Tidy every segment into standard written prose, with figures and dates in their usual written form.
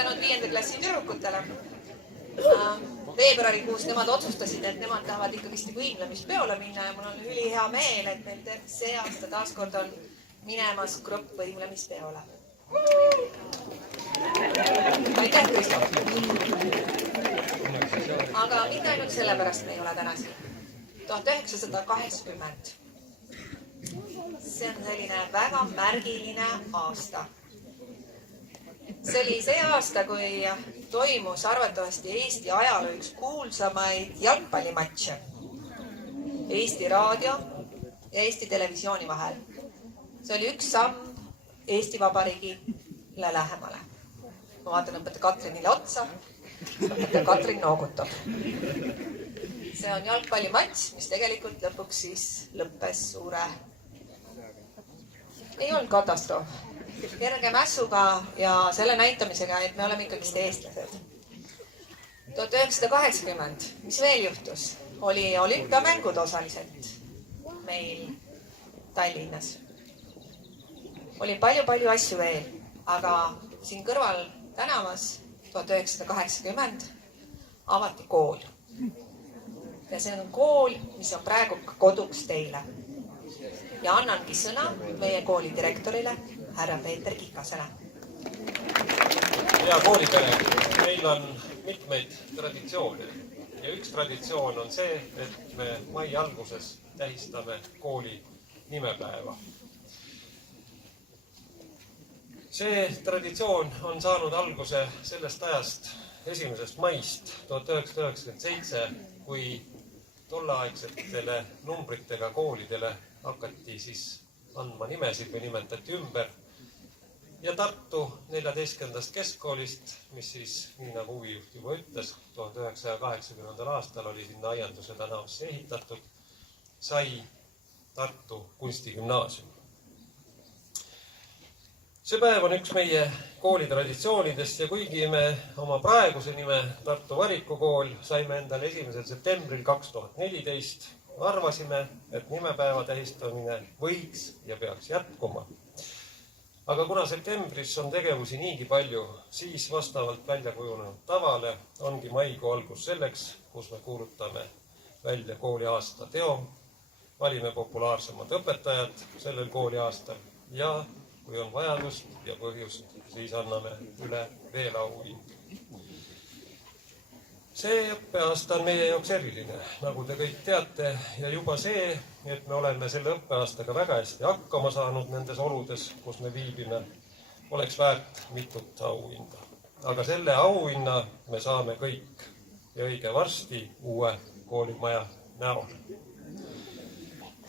korraldanud 5. klassi tüdrukutele. Veebruarikuus nemad otsustasid, et nemad tahavad ikkagist võimlemispeole minna ja mul on ülihea meel, et meil see aasta taaskord on minemas grupp võimlemispeole. Aitäh, Kristo! Aga mitte ainult sellepärast me ei ole täna siin. 1980. See on selline väga märgiline aasta. See oli see aasta, kui toimus arvatavasti Eesti ajaloo üks kuulsamaid jalgpallimatše Eesti raadio ja Eesti televisiooni vahel. See oli üks samm Eesti Vabariigile lähemale. Ma vaatan õpetaja Katrinile otsa, õpetaja Katrin noogutab. See on jalgpallimatš, mis tegelikult lõpuks siis lõppes suure. Ei olnud katastroof. Kerge mässuga ja selle näitamisega, et me oleme ikkagist eestlased. 1980, mis veel juhtus? Oli olümpiamängud osaliselt meil Tallinnas. Oli palju asju veel, aga siin kõrval tänavas 1980 avati kool. Ja see on kool, mis on praegu koduks teile. Ja annangi sõna meie kooli direktorile, härra Peeter Kikasele. Hea koolipere, meil on mitmeid traditsioone ja üks traditsioon on see, et me mai alguses tähistame kooli nimepäeva. See traditsioon on saanud alguse sellest ajast 1. maist 1997, kui tolleaegsetele numbritega koolidele hakati siis andma nimesid või nimetati ümber. Ja Tartu 14. keskkoolist, mis siis, nii nagu huvijuht juba ütles, 1980. aastal oli sinna aianduse tänavasse ehitatud, sai Tartu kunstigümnaasium. See päev on üks meie kooli traditsioonidest ja kuigi me oma praeguse nime Tartu Varikukool saime endale 1. septembril 2014, arvasime, et nimepäeva tähistamine võiks ja peaks jätkuma. Aga kuna septembris on tegevusi niigi palju, siis vastavalt välja kujunenud tavale ongi maikuu algus selleks, kus me kuulutame välja kooliaasta teo, valime populaarsemad õpetajad sellel kooliaastal ja kui on vajadust ja põhjust, siis anname üle veel auhindu. See õppeaasta on meie jaoks eriline, nagu te kõik teate, ja juba see, et me oleme selle õppeaastaga väga hästi hakkama saanud nendes oludes, kus me viibime, oleks väärt mitut auhinda. Aga selle auhinna me saame kõik ja õige varsti uue koolimaja näol.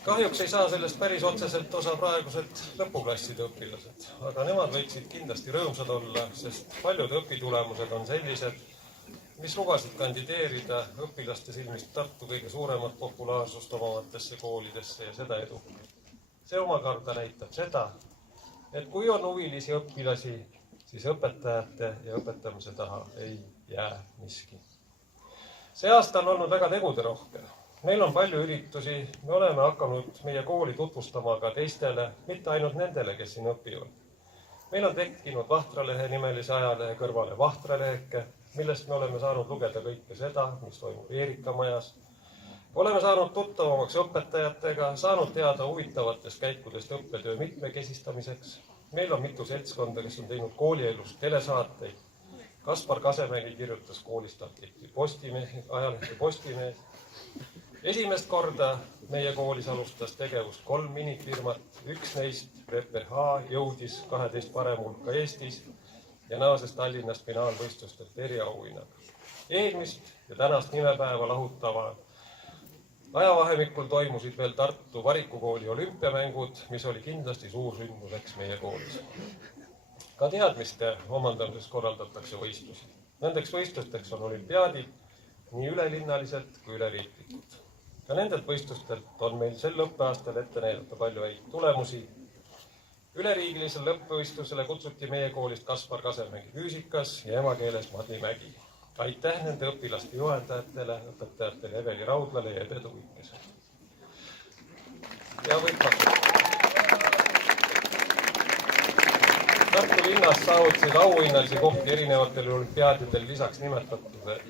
Kahjuks ei saa sellest päris otseselt osa praegused lõpuklasside õpilased, aga nemad võiksid kindlasti rõõmsad olla, sest paljud õpitulemused on sellised, mis lubasid kandideerida õpilaste silmist Tartu kõige suuremat populaarsust omavatesse koolidesse ja seda edukalt. See omakorda näitab seda, et kui on huvilisi õpilasi, siis õpetajate ja õpetamise taha ei jää miski. See aasta on olnud väga teguderohke. Meil on palju üritusi, me oleme hakanud meie kooli tutvustama ka teistele, mitte ainult nendele, kes siin õpivad. Meil on tekkinud Vahtralehe nimelise ajalehe kõrvale Vahtraleheke, millest me oleme saanud lugeda kõike seda, mis toimub Eerika majas. Oleme saanud tuttavamaks õpetajatega, saanud teada huvitavatest käikudest õppetöö mitmekesistamiseks. Meil on mitu seltskonda, kes on teinud koolielust telesaateid. Kaspar Kasemägi kirjutas koolist artikli ajalehte Postimees. Esimest korda meie koolis alustas tegevust 3 minifirmat, üks neist, Reper H, jõudis 12 parem hulka Eestis ja naases Tallinnast finaalvõistlustelt eriauhinnaga. Eelmist ja tänast nimepäeva lahutava ajavahemikul toimusid veel Tartu Varikukooli olümpiamängud, mis oli kindlasti suursündmuseks meie koolis. Ka teadmiste omandamises korraldatakse võistlusi. Nendeks võistlusteks on olümpiaadid nii ülelinnaliselt kui üleriiklikud. Ka nendelt võistlustelt on meil sel õppeaastal ette näidata palju häid tulemusi. Üleriigilisel lõppvõistlusele kutsuti meie koolist Kaspar Kasemägi füüsikas ja emakeeles Madli Mägi. Aitäh nende õpilaste juhendajatele, õpetajatele Eveli Raudlale ja Ede Tuvikesele. Ja võib maksuda. Tartu Tartu linnas saavutasid auhinnalisi kohti erinevatel olümpiaadidel lisaks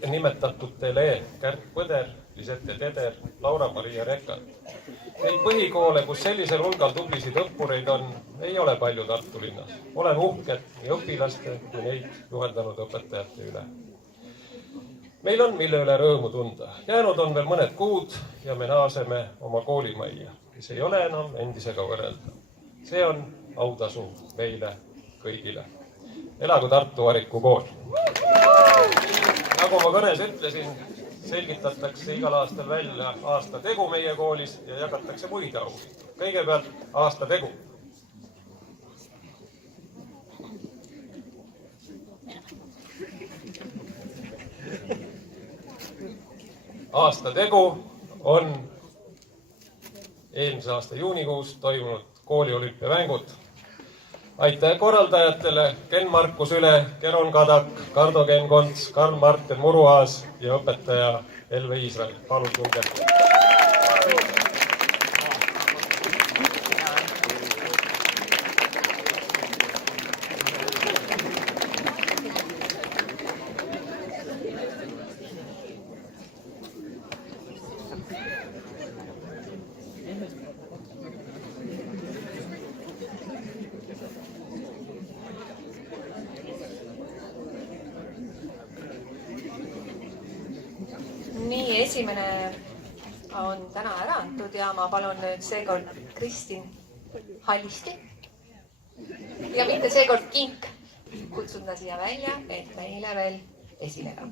nimetatutele Kärt Põder, Lisette Teder, Laura-Maria Rekard. Neid põhikoole, kus sellisel hulgal tublisid õppureid on, ei ole palju Tartu linnas. Oleme uhked nii õpilaste kui neid juhendanud õpetajate üle. Meil on mille üle rõõmu tunda. Jäänud on veel mõned kuud ja me naaseme oma koolimajja, mis ei ole enam endisega võrrelda. See on autasu meile kõigile. Elagu Tartu Variku kool! Nagu ma kõnes ütlesin, selgitatakse igal aastal välja aasta tegu meie koolis ja jagatakse muid auhindu. Kõigepealt aasta tegu. Aasta tegu on eelmise aasta juunikuus toimunud kooli olümpiamängud. Aitäh korraldajatele Ken Markus Üle, Keron Kadak, Kardo Ken Konts, Karl Martin Muruaas ja õpetaja Elve Iisrael. Palun tulge. Nii, esimene on täna ära antud ja ma palun nüüd seekord Kristin Hallisti. Ja mitte seekord Kink. Kutsun ta siia välja, et meile veel esineda.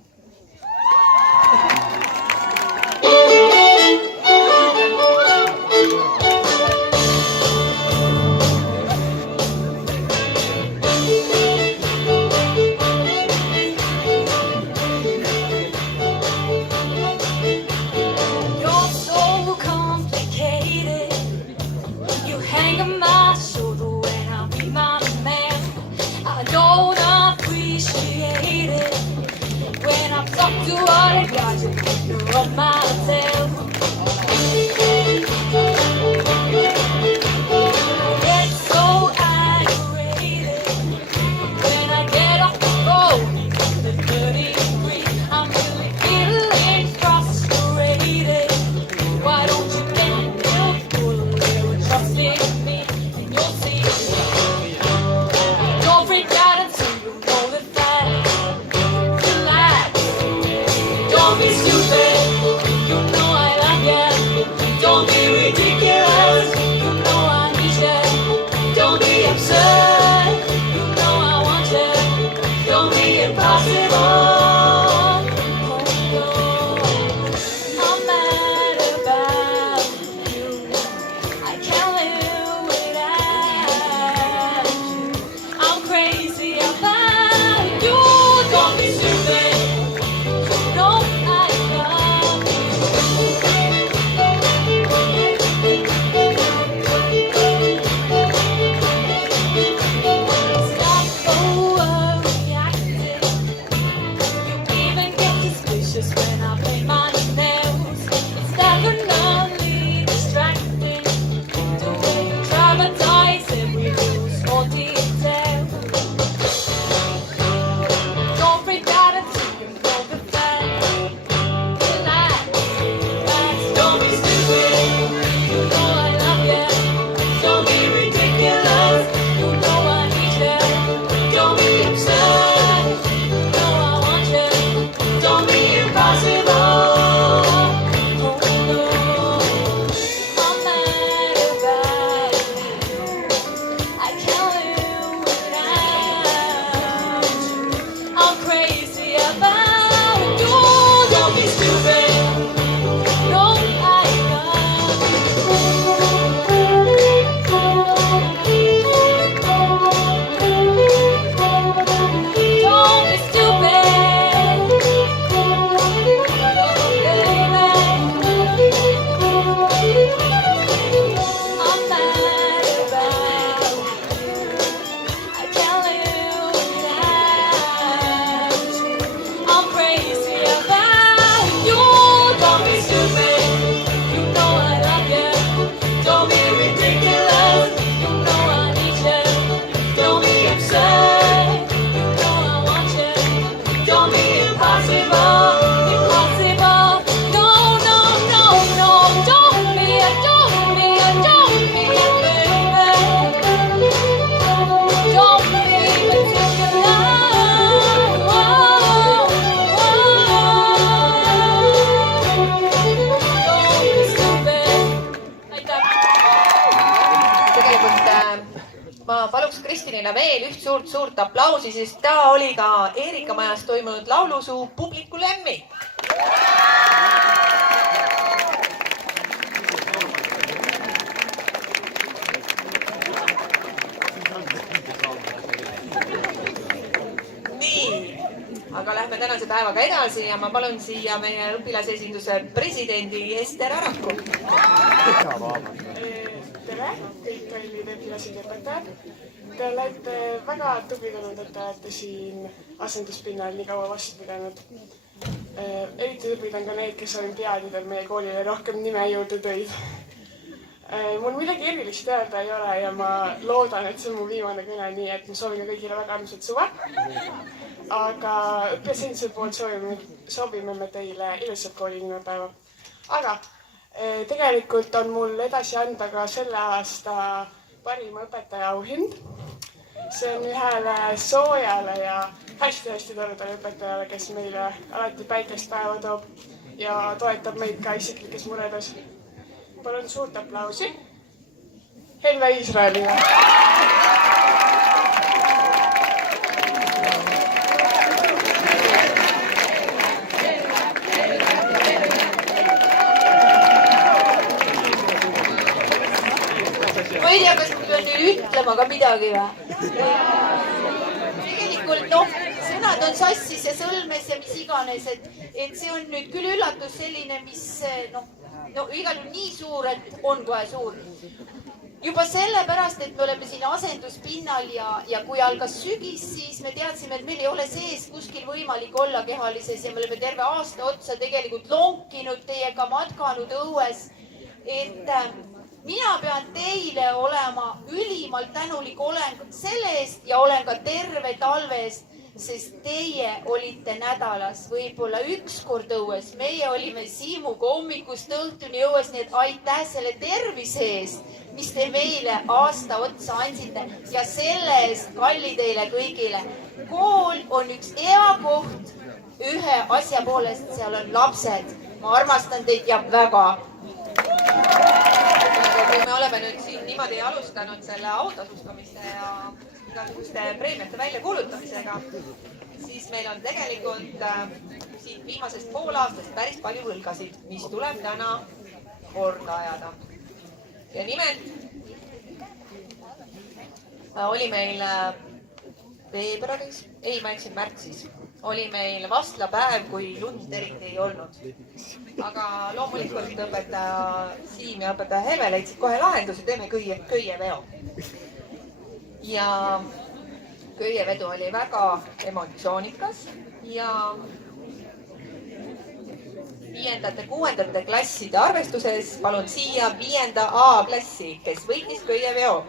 Don't appreciate it when I'm talking to all the guys. neile veel üht suurt aplausi, sest ta oli ka Erika majas toimunud laulusuu publiku lemmik. Aga lähme tänase päevaga edasi ja ma palun siia meie õpilasesinduse presidendi Ester Araku. Tere, kõik kallid õpilased ja õpetajad. Te olete väga tublid olnud, et te olete siin asenduspinnal nii kaua vastu pidanud. Eriti tublid on ka need, kes olümpiaadidel meie koolile rohkem nime juurde tõid. Mul midagi erilist öelda ei ole ja ma loodan, et see on mu viimane kõne, nii et ma soovin kõigile väga armsat suve. Aga õpilasesinduse poolt soovime me teile ilusat koolinimepäeva. Aga tegelikult on mul edasi anda ka selle aasta parima õpetaja auhind. See on ühele soojale ja hästi toredale õpetajale, kes meile alati päikest päeva toob ja toetab meid ka isiklikes muredes. Palun suurt aplausi Helve Iisraelile. Ma ei tea, kas ma pean nüüd ütlema ka midagi või? Tegelikult sõnad on sassis ja sõlmes ja mis iganes, et see on nüüd küll üllatus selline, mis igal juhul nii suur, et on kohe suur. Juba sellepärast, et me oleme siin asenduspinnal ja kui algas sügis, siis me teadsime, et meil ei ole sees kuskil võimalik olla kehalises ja me oleme terve aasta otsa tegelikult lonkinud teiega, matkanud õues, et mina pean teile olema ülimalt tänulik, olen selle eest ja olen ka terve talve eest, sest teie olite nädalas võib-olla üks kord õues. Meie olime Siimuga hommikust õhtuni õues, nii et aitäh selle tervise eest, mis te meile aasta otsa andsite ja selle eest kalli teile kõigile. Kool on üks hea koht ühe asja poolest, seal on lapsed. Ma armastan teid ja väga. Kui me oleme nüüd siin niimoodi alustanud selle autasustamiste ja igasuguste preemiate väljakuulutamisega, siis meil on tegelikult siit viimasest poolaastast päris palju võlgasid, mis tuleb täna korda ajada. Ja nimelt oli meil veebruaris, ma eksin märtsis, oli meil vastlapäev, kui lund eriti ei olnud. Aga loomulikult õpetaja Siim ja õpetaja Helve leidsid kohe lahenduse, teeme köieveo. Ja köievedu oli väga emotsioonikas ja 5.–6. klasside arvestuses palun siia 5. A-klassi, kes võitis köieveo.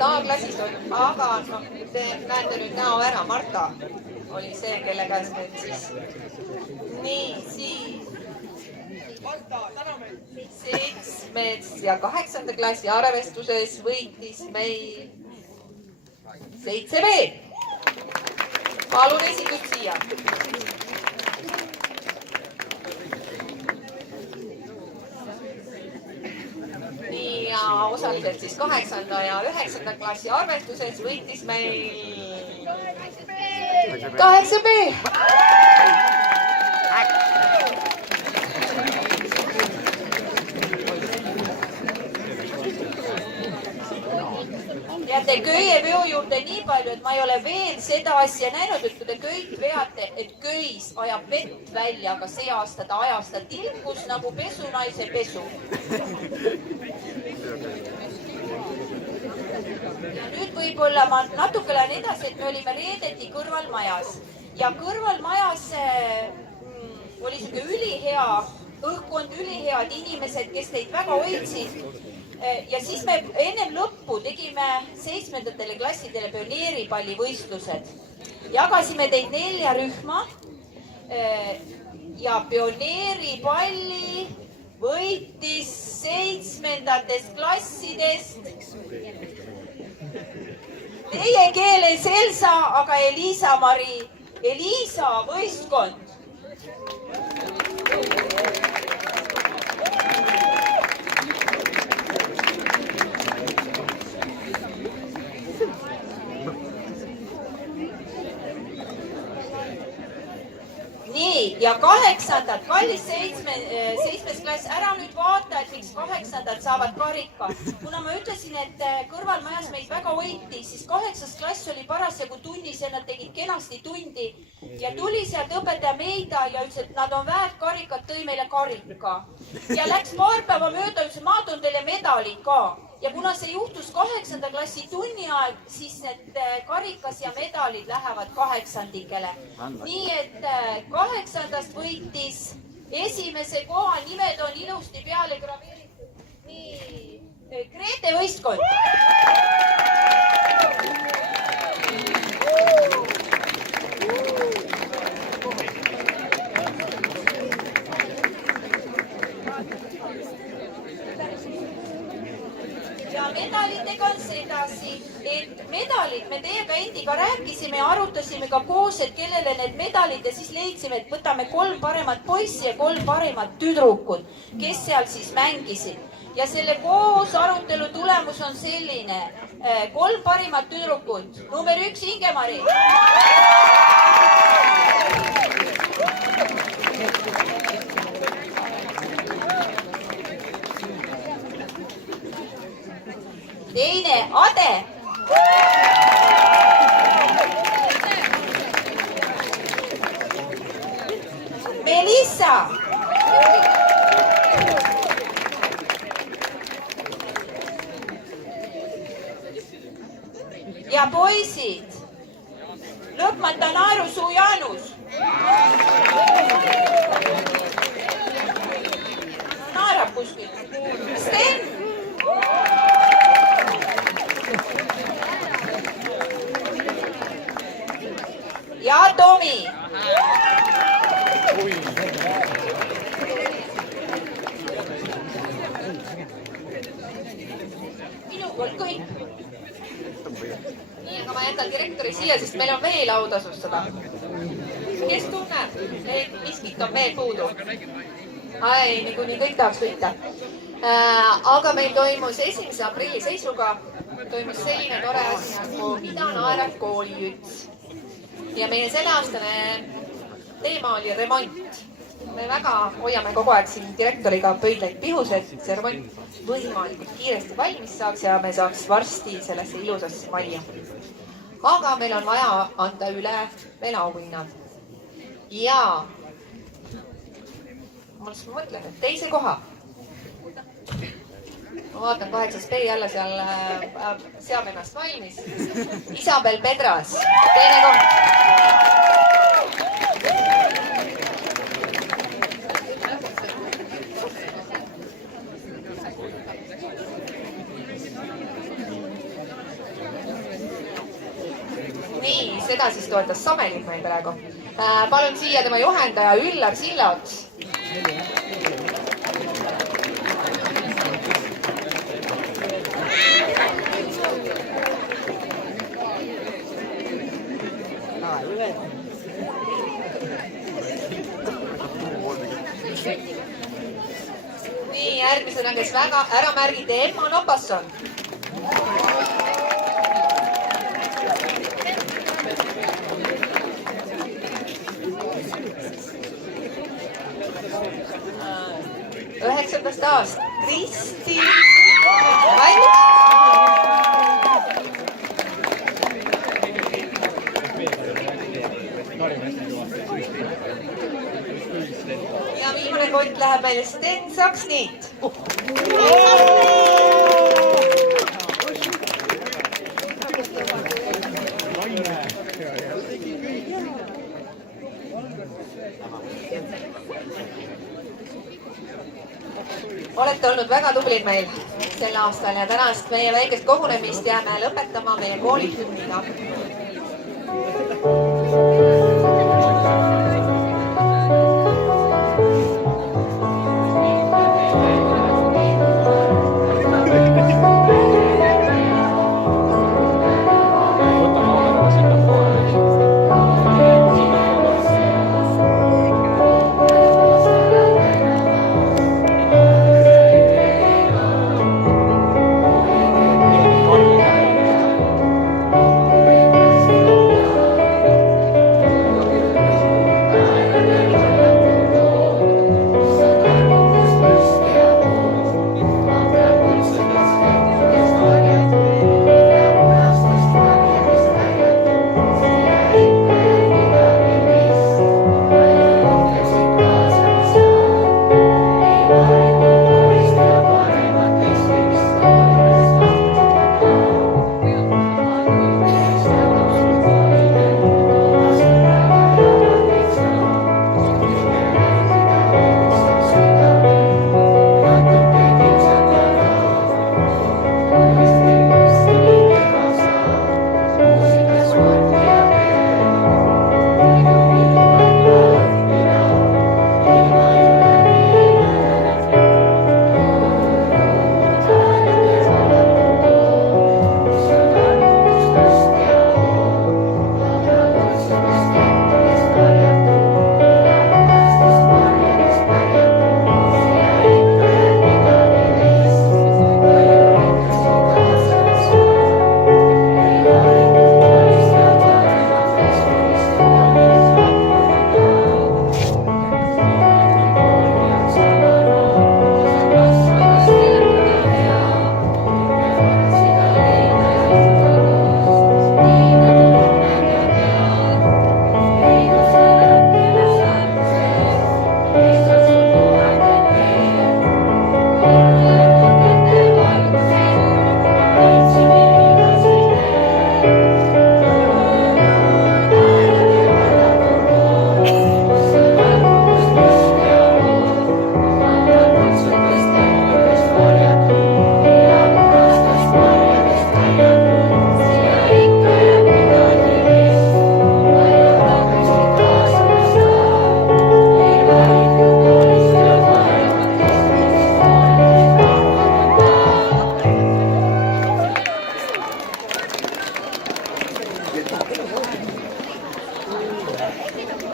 A-klassist on, aga te näete nüüd näo ära, Marta oli see, kelle käest nüüd siis. Nii, siis 7. ja 8. klassi arvestuses võitis meil 7B. Palun esitud siia. Nii, ja osaliselt siis 8. ja 9. klassi arvestuses võitis meil 8B. Jääte köieveo juurde nii palju, et ma ei ole veel seda asja näinud, et kui te köit veate, et köis ajab vett välja, aga see aasta ta ajas ta tilkus nagu pesunaise pesu. Ja nüüd võib-olla ma natuke lähen edasi, et me olime Reedeti kõrvalmajas ja kõrvalmajas oli siuke ülihea õhkkond, ülihead inimesed, kes teid väga hoidsid. Ja siis me ennem lõppu tegime 7. klassidele pioneeripallivõistlused. Jagasime teid 4 rühma ja pioneeripalli võitis 7. klassidest teie keeles Elsa, aga Elisa võistkond. ja 8. kallis 7. klass, ära nüüd vaata, et miks 8. saavad karika. Kuna ma ütlesin, et kõrvalmajas meid väga hoiti, siis 8. klass oli parasjagu tunnis ja nad tegid kenasti tundi ja tuli sealt õpetaja Meida ja ütles, et nad on väärt karikat, tõi meile karika. Ja läks paar päeva mööda, ütles, ma toon teile medalid ka. Ja kuna see juhtus 8. klassi tunniaeg, siis need karikas ja medalid lähevad 8-ndikele. Nii et 8. võitis esimese koha, nimed on ilusti peale graveeritud. Nii, Grete võistkond. Ja medalitega on sedasi, et medalid me teiega endiga rääkisime ja arutasime ka koos, et kellele need medalid ja siis leidsime, et võtame 3 paremat poissi ja 3 paremat tüdrukut, kes seal siis mängisid. Ja selle koos arutelu tulemus on selline. 3 parimat tüdrukut. Number 1 Ingemari. Teine Ade. Melissa. Ja poisid. Lõpmata naerusuu Jaanus. Naerab kuskil. Sten. Ja Tomi. Minu poolt kõik. Nii, aga ma jätan direktori siia, sest meil on veel autasustada. Kes tunneb, et miskit on veel puudu? Ai, niikuinii kõik tahaks võita. Aga meil toimus 1. aprilli seisuga toimus selline tore asi nagu Ida naerab kooliüts. Ja meie selleaastane teema oli remont. Me väga hoiame kogu aeg siin direktoriga pöidlaid pihus, et see remont võimalikult kiiresti valmis saaks ja me saaks varsti sellesse ilusasse majja. Aga meil on vaja anda üle veel auhinnad. Ja ma mõtlen, et teise koha. Ma vaatan 8B jälle seal seab ennast valmis. Isabel Pedras, teine koht. Nii, seda siis toetas Samelin meil praegu. Palun siia tema juhendaja Üllar Sillats. Nii, järgmisena, kes väga ära märgiti, Emma Nopasson. Üheksandast aast, Kristi Valts. Ja viimane kott läheb meile Sten Saksniit. Olete olnud väga tublid meil sel aastal ja tänast meie väikest kogunemist jääme lõpetama meie koolihümniga.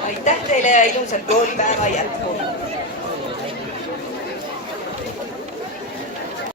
aitäh teile ja ilusat koolipäeva jätku!